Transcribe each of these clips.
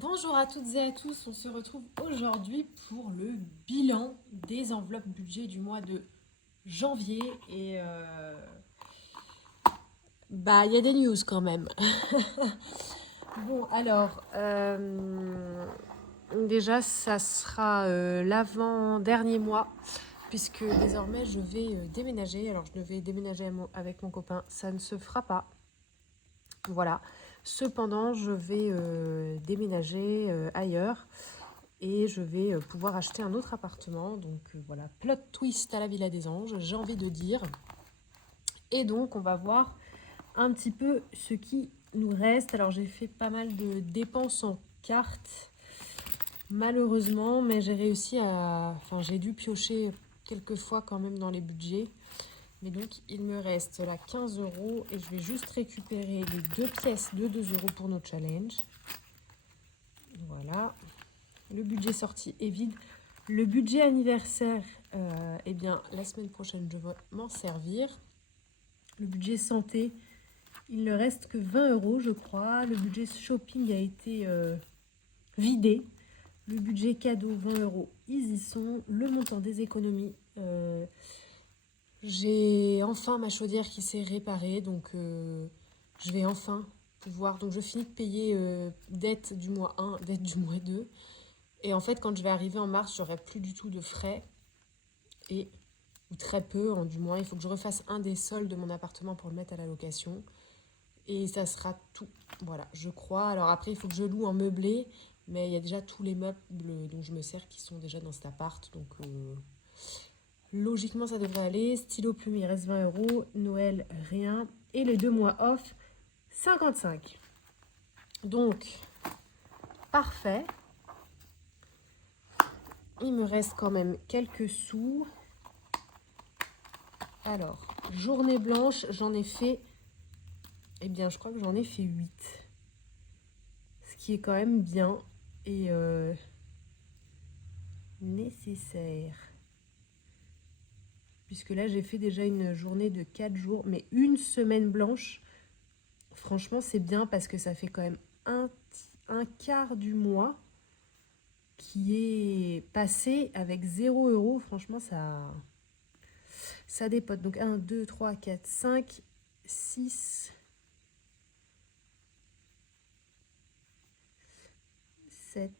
Bonjour à toutes et à tous, on se retrouve aujourd'hui pour le bilan des enveloppes budget du mois de janvier et il y a des news quand même. Bon alors, déjà ça sera l'avant-dernier mois puisque désormais je vais déménager. Alors je devais déménager avec mon copain, ça ne se fera pas. Voilà. Cependant, je vais déménager ailleurs et je vais pouvoir acheter un autre appartement. Donc voilà, plot twist à la Villa des Anges, j'ai envie de dire. Et donc, on va voir un petit peu ce qui nous reste. Alors, j'ai fait pas mal de dépenses en carte, malheureusement, mais j'ai réussi à... Enfin, j'ai dû piocher quelques fois quand même dans les budgets. Mais donc, il me reste là 15 € et je vais juste récupérer les deux pièces de 2 € pour notre challenge. Voilà. Le budget sorti est vide. Le budget anniversaire, eh bien, la semaine prochaine, je vais m'en servir. Le budget santé, il ne reste que 20 €, je crois. Le budget shopping a été vidé. Le budget cadeau, 20 €, ils y sont. Le montant des économies, j'ai enfin ma chaudière qui s'est réparée, donc je vais enfin pouvoir... Donc je finis de payer dette du mois 1, dette du mois 2. Et en fait, quand je vais arriver en mars, j'aurai plus du tout de frais. Ou très peu, du moins. Il faut que je refasse un des soldes de mon appartement pour le mettre à la location. Et ça sera tout. Voilà, je crois. Alors après, il faut que je loue en meublé. Mais il y a déjà tous les meubles dont je me sers qui sont déjà dans cet appart. Donc logiquement, ça devrait aller. Stylo plume, il reste 20 €. Noël, rien. Et les 2 mois off, 55. Donc, parfait. Il me reste quand même quelques sous. Alors, journée blanche, j'en ai fait... Eh bien, je crois que j'en ai fait 8. Ce qui est quand même bien et nécessaire. Puisque là, j'ai fait déjà une journée de 4 jours. Mais une semaine blanche, franchement, c'est bien parce que ça fait quand même un quart du mois qui est passé avec 0 €. Franchement, ça dépote. Donc 1, 2, 3, 4, 5, 6, 7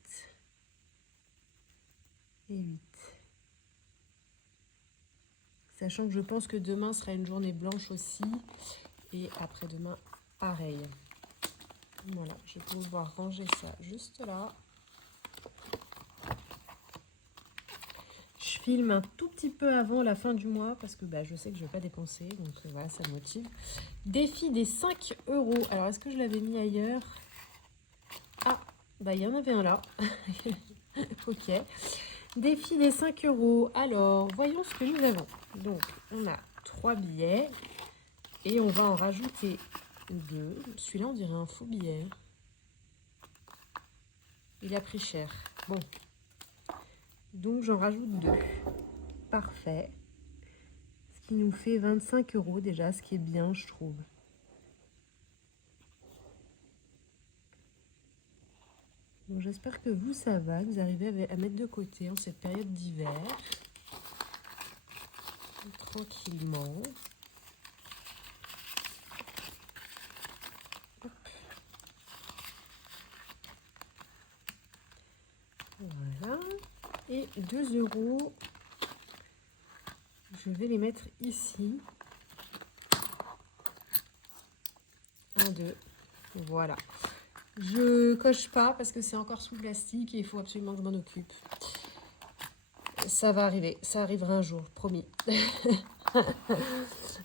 et 8. Sachant que je pense que demain sera une journée blanche aussi. Et après-demain, pareil. Voilà, je vais pouvoir ranger ça juste là. Je filme un tout petit peu avant la fin du mois parce que je sais que je ne vais pas dépenser. Donc voilà, ça me motive. Défi des 5 €. Alors, est-ce que je l'avais mis ailleurs? Ah, il y en avait un là. Ok. Défi des 5 €. Alors, voyons ce que nous avons. Donc, on a 3 billets. Et on va en rajouter 2. Celui-là, on dirait un faux billet. Il a pris cher. Bon. Donc, j'en rajoute 2. Parfait. Ce qui nous fait 25 € déjà, ce qui est bien, je trouve. Bon, j'espère que vous, ça va, que vous arrivez à mettre de côté en cette période d'hiver. Tranquillement. Hop. Voilà. Et 2 €. Je vais les mettre ici. 1, 2. Voilà. Je coche pas parce que c'est encore sous plastique et il faut absolument que je m'en occupe. Ça va arriver, ça arrivera un jour, promis.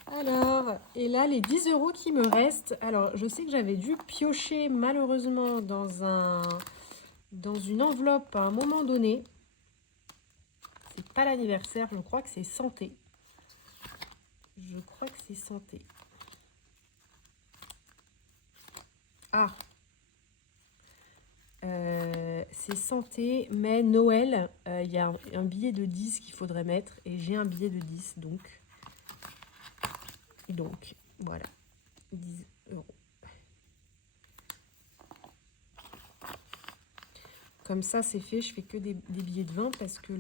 Alors, et là, les 10 € qui me restent. Alors, je sais que j'avais dû piocher malheureusement dans une enveloppe à un moment donné. C'est pas l'anniversaire, je crois que c'est santé. Je crois que c'est santé. Ah, c'est santé, mais Noël, il y a un billet de 10 qu'il faudrait mettre. Et j'ai un billet de 10, donc voilà, 10 €. Comme ça, c'est fait. Je fais que des billets de 20 parce que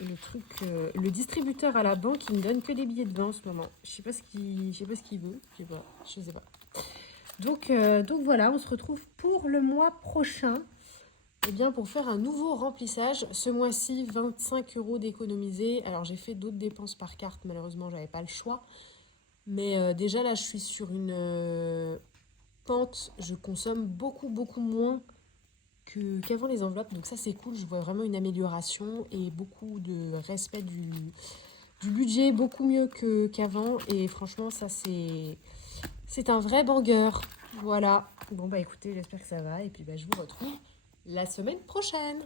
le distributeur à la banque, il me donne que des billets de 20 en ce moment. Je sais pas ce qu'il veut. Je sais pas. Donc voilà, on se retrouve pour le mois prochain. Eh bien, pour faire un nouveau remplissage, ce mois-ci, 25 € d'économiser. Alors, j'ai fait d'autres dépenses par carte, malheureusement, j'avais pas le choix. Mais déjà, là, je suis sur une pente. Je consomme beaucoup, beaucoup moins qu'avant les enveloppes. Donc ça, c'est cool. Je vois vraiment une amélioration et beaucoup de respect du budget, beaucoup mieux qu'avant. Et franchement, ça, c'est un vrai banger. Voilà. Bon, bah écoutez, j'espère que ça va. Et puis, bah, je vous retrouve la semaine prochaine.